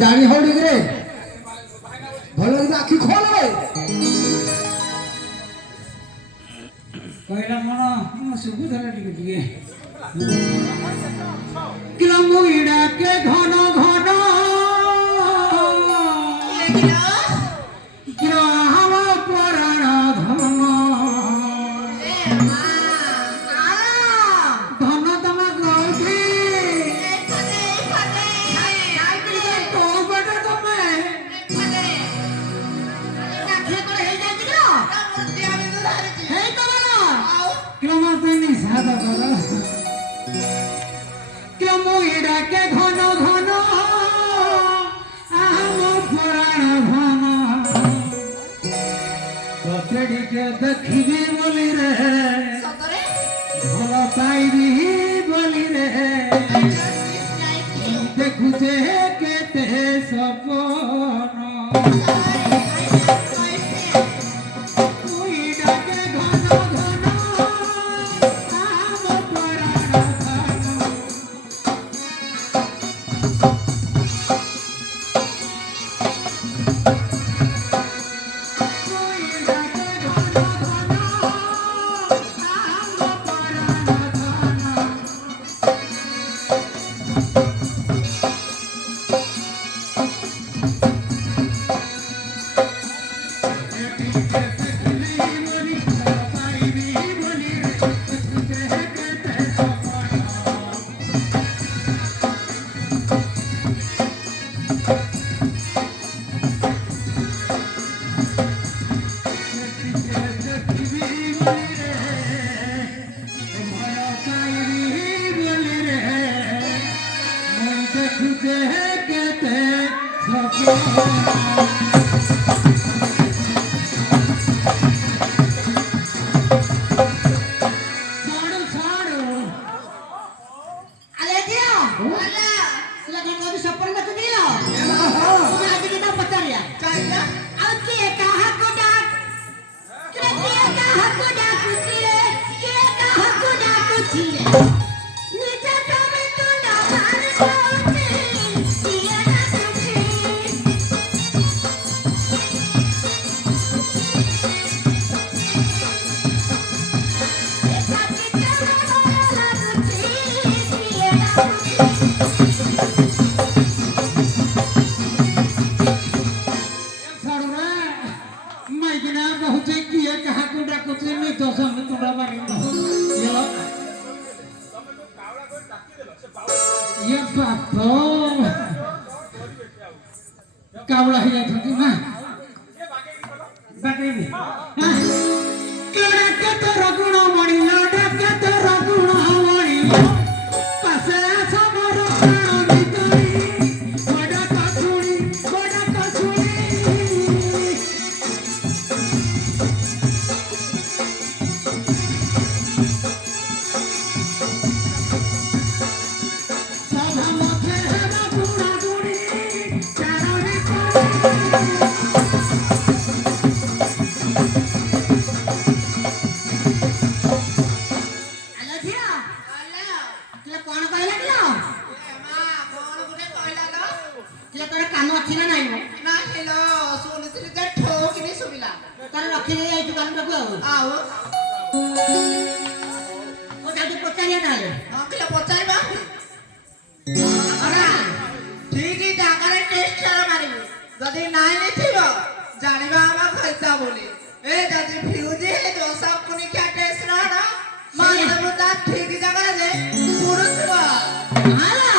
जानी हो रे भलो आखि खोल कहला मन सुबुधरा टिके टिके किलमुइडा के घन घन किलो हम पराण धन धन तम गौठी तो बेटा तमे हे तमला किलमा पेनी सादा करा किलमुइडा के घन घन हम पराण धन के देखी बोली रे भल पाइबी बोली रे देखुचे केते सपन कावला ही जात होती ना बागेबी केड़ा के तो रगुण मणि लाडा के तो रगुण मणि पासे समर प्राण भितरी बड़ा कछुड़ी साधा मथे हेरा गुणा गुणी चारणी যদি নাই নিথিব জানিবা আমা খাইতা বলি এ যদি ফিউজি হে তো সব কোনি কি টেস্ট না না মানে মুতা ঠিক জায়গা যে পুরুষ বা আলা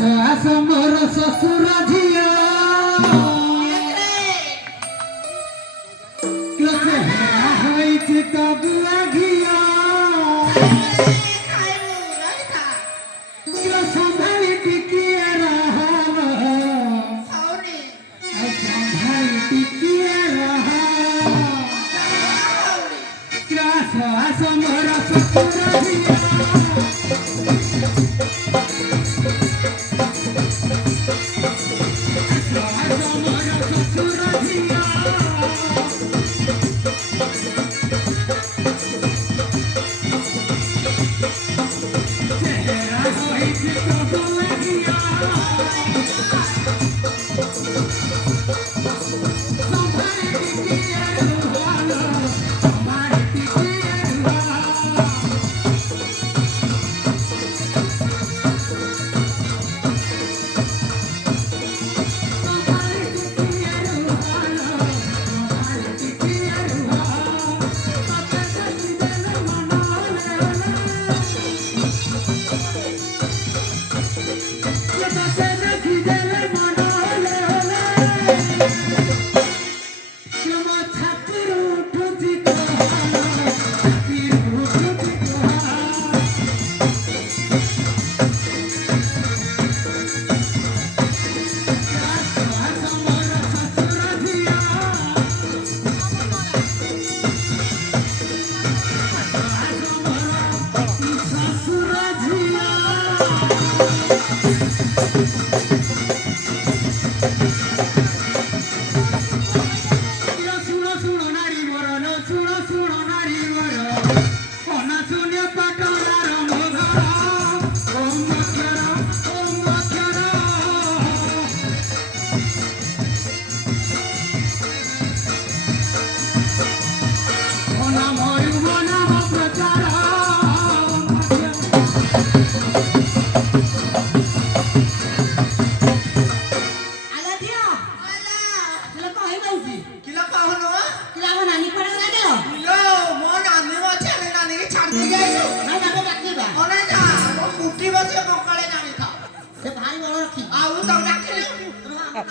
आस मोर ससुर झिया क्यों होइछि तबुआ घिया क्यों संभाली टिकिए रहब संभाली टिकिए रहब क्यों आस मोर ससुर झिया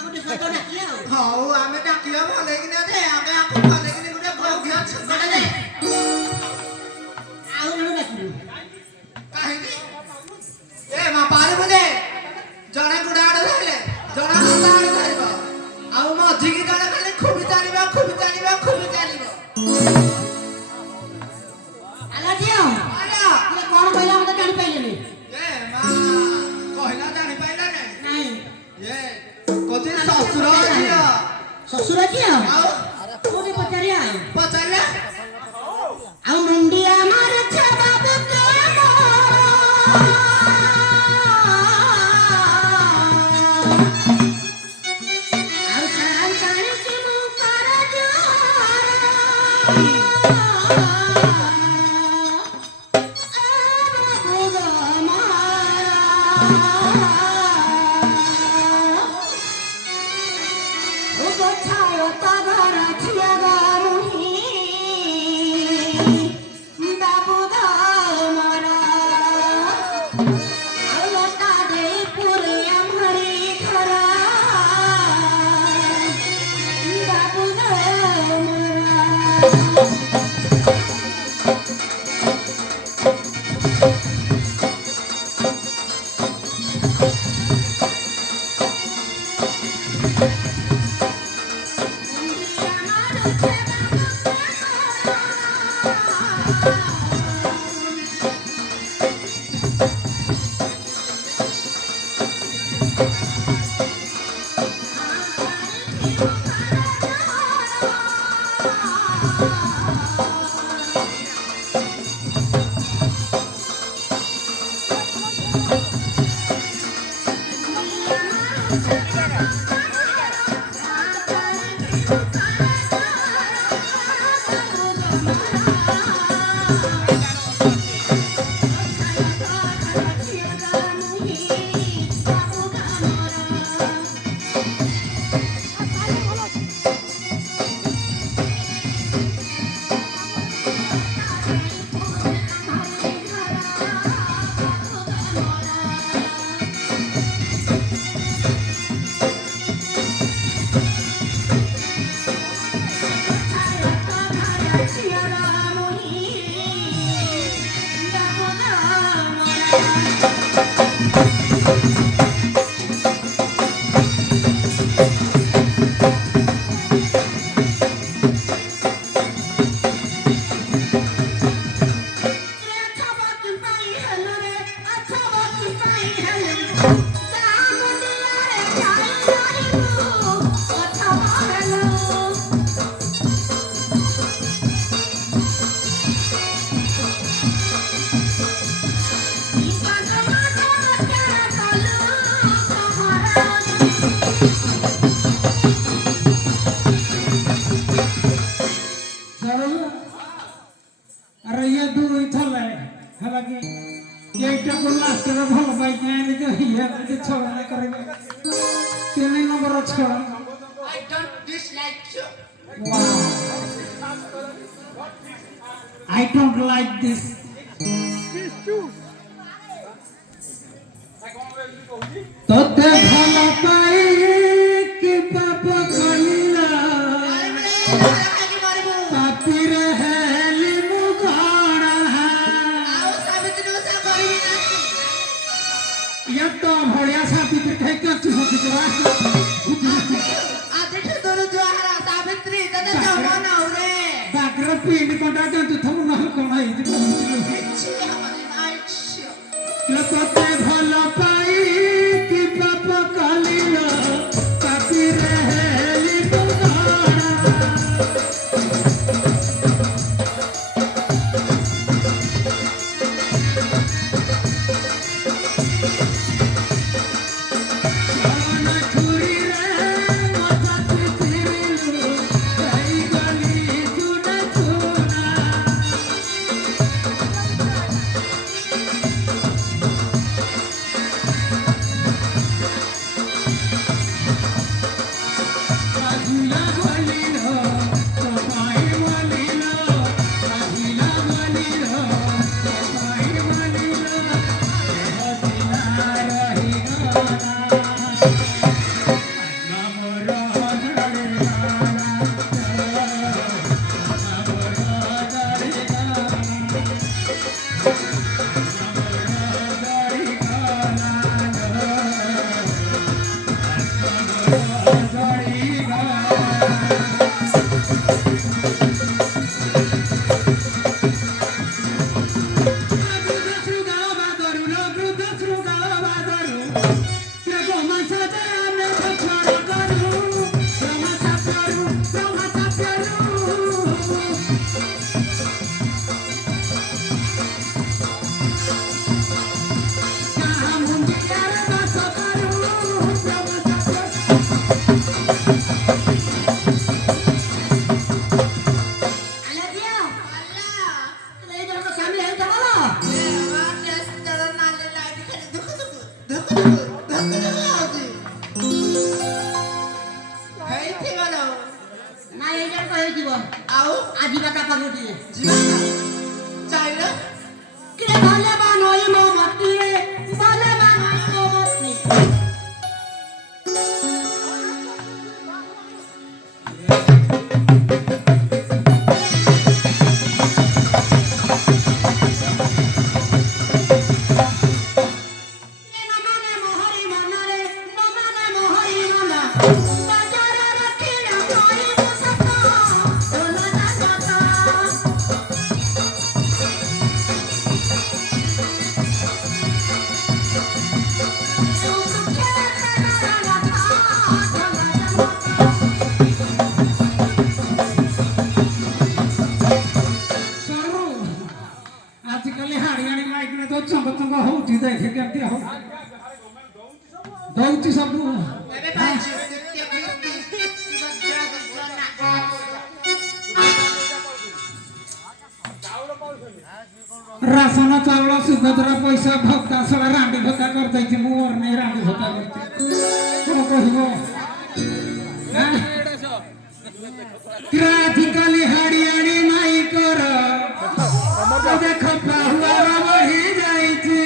ହଉ ଆମେ ଡାକିବା ଭଲ କିନା ଯେ ଆମେ ଆକୁ ଭଲ କିନା ଗୋଟେ ଭୋଗ ଛକଟା ଦେ ଆଉ ଜଣ ଡାକିବୁ କାହିଁକି ଏ ମା ପାରିବୁ ଦେ ଜଣେ ଗୁଡା ଆଡେ ଧରିଲେ ଜଣେ ହାତ ଆଡେ ଧରିବ ଆଉ ମଝିକି ଜଣେ ଖାଲି ଖୁବି ଚାଲିବ ଆଲା ଝିଅ ଆଲା ତୁ କଣ କହିଲା ମତେ ଜାଣି ପାଇଲେନି ଏ ମା କହିଲା ଜାଣି ପାଇଲା ନାଇଁ ଏ କୋଚି ଶ୍ୱଶୁର ଝିଅ ଆଉ କୋଉଠି ପଚାରିଆ ପଚାରିଲେ ଆଉ ମୁଣ୍ଡିଆ ମାରୁଛ ବାବୁ ଆଉ ସାରା ଜାଣିଛି ମୁଁ କର ଛୁଆ I don't dislike you. I don't like this. তোতে ভালো পাই কি পাপ কলিলা Lagi maribu. পাপিরে হেলি মুগড়া Aku Savitri usaha karibi nanti. এত ভড়িয়া সাবিত্রী খাইতে তুই Savitri Adik dulu juara Savitri, tete jauh naure. Bakra পিন্ড কোটা কিন্তু থমু না কোন হইতে Eci amanin aici. তোতে ভালো পাই কি পাপ কলিলা পাপিরে হেলি মুগড়া ଦଉଛି ସବୁ Bebe baju, dia beauty. Subhadra Gajana. Ration ଚାଉଳ ସୁଭଦ୍ରା ପଇସା ଭକ୍ତା ସଳା ରାଣ୍ଡି ଭତ୍ତା କରିଦେଇଛି ମୁଁ ମୋର ନେଇ ରାଣ୍ଡି ଭତ୍ତା କରିଛି କଣ କହିବ ଆଜିକାଲି ହାଡ଼ିଆଣି ନାଇଁ କର ଦେଖ ପାହୁଆର ବଢି ଯାଇଛି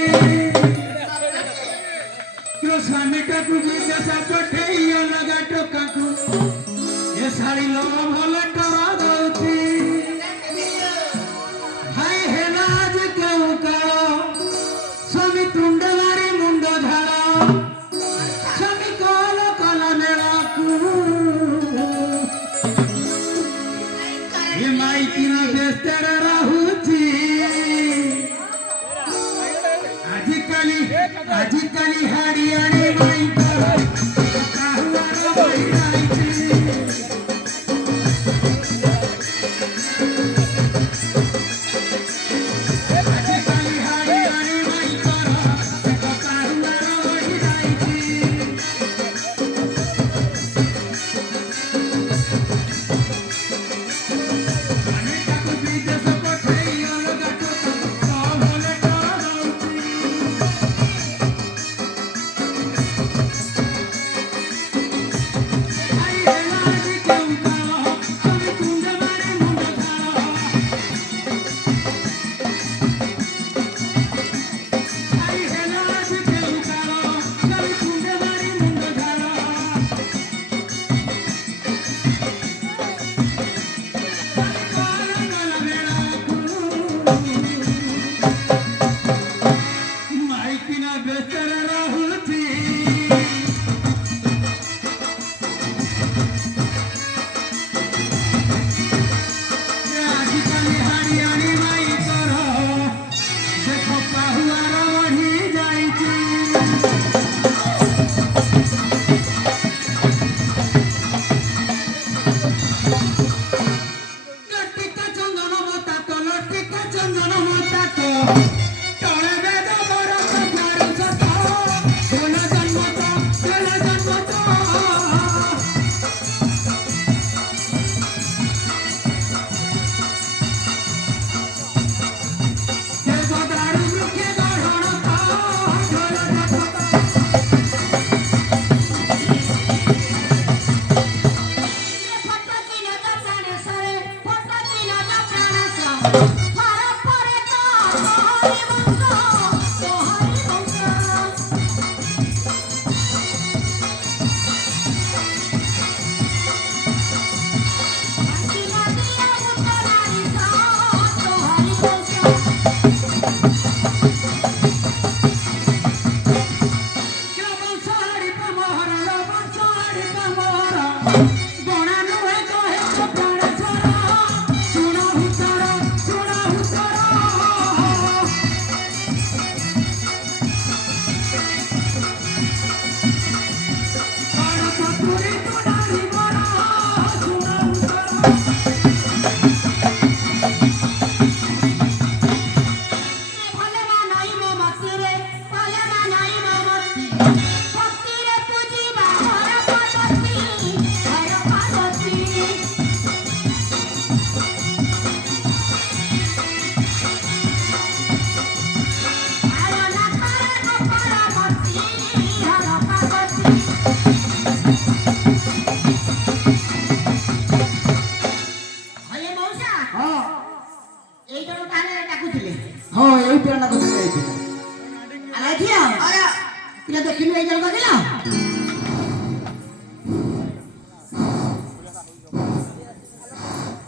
ସ୍ୱାମୀଟାକୁ ବିଦେଶ ପଠେଇ ଅଲଗା ଟୋକାକୁ ଏ ଶାଢ଼ୀ ଲୋକ ଭଲ ଟର ଦଉଛି ହାଇ ହେଲା ଆଜି କେଉଁ କାଳ ସ୍ୱାମୀ ତୁଣ୍ଡ ମାରି ମୁଣ୍ଡ ଝାଳ ସ୍ୱାମୀ କଲ କଲ ନେଳକୁ ଏ ମାଇକିನ ବ୍ୟସ୍ତରେ ରହୁଛି ଆଜିକାଲି ହାଡ଼ିଆଣି ମାଇକର କାହୁଆର ବହି ଯାଇଛି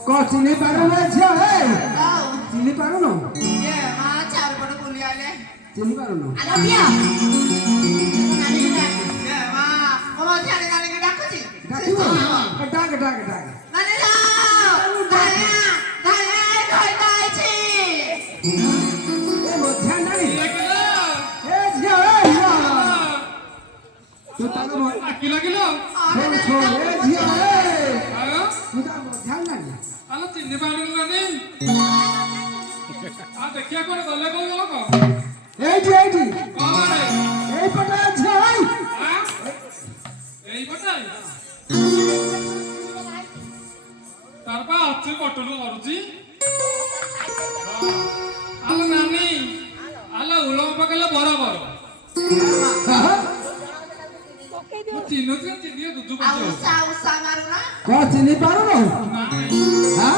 କ ଚିନି ପାରୁନ ଝିଅ ହେ ଆଉ ଚିନି ପାରୁନ ଏ ମା ଚାରିପଟେ ବୁଲି ଆଇଲେ ଚିନି ପାରୁନ ଆଲୋ ଦିଅ ଏ ମା ମୋ ଝିଆରୀ ନାନୀକି ଡାକୁଛି ଡାକିବ ଡାକ ଡାକ ଡାକ ନାନୀ ଯାଅ ଧାୟା ଧାୟା ଧଇତା ଆଇଛି ଏ ମଝିଆ ନାନୀ କିଲା କିଲା ଏ ଝିଅ ଏ ଝିଅ ତୁ ତାକୁ କିଲା କିଲା ଛୋ ଛୋ ଏ ଝିଅ ଏ ଆyo ତୁ ତା ମଝିଆ ନାନୀ ଆଲୋ ଚିହ୍ନି ପାରୁନି ନାନି ଆ ଦେଖିଆ କୋଣ ଗଲେ କୋଉ ଲୋକ ଏଇଠି ଏଇଠି କଣ ରେ ଏଇ ପଟେ ଝିଅ ଏଇ ଆ ଏଇ ପଟେ ତାର ପା ଅଛି କଟୁଲୁ କରୁଛି ଆଲୋ ନାନି ଆଲୋ ଉଳମ ପକେଇଲେ ବରାବର ମୁଁ ଚିହ୍ନୁଛି ଚିହ୍ନିଏ ଦୁଦୁ ଆଉ କରୁଛି ଉଷା ଉଷା ମାରୁନା କ ଚିନି ପାରୁନ ହଁ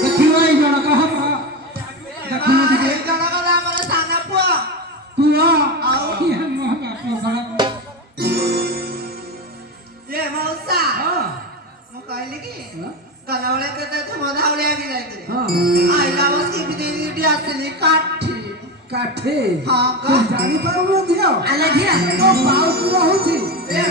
ଦେଖିବ ଏଇ ଜଣକ ହବ ଦେଖୁନ ଟିକେ ଏଇ ଜଣକ ଆମର ସାନ ପୁଅ ପୁଅ ଆଉ ଇଏ ମୋ ବାପ ଧର ଏ ମଉସା ହଁ ମୁଁ କହିଲି କି ଗଲାବେଳେ କେତେ ଧୁମ ଧାଉଳିଆ କି ଯାଇଥିଲି ହଁ ଆଇଲା ବସିକି ଦିଦି ଆସିଲି କାଠି କାଠି ହଁ ତୁ ଜାଣି ପାରୁନ ଝିଅ ଆଲୋ ଝିଅ ତ ପାଉଛୁ ରହୁଛି ଏ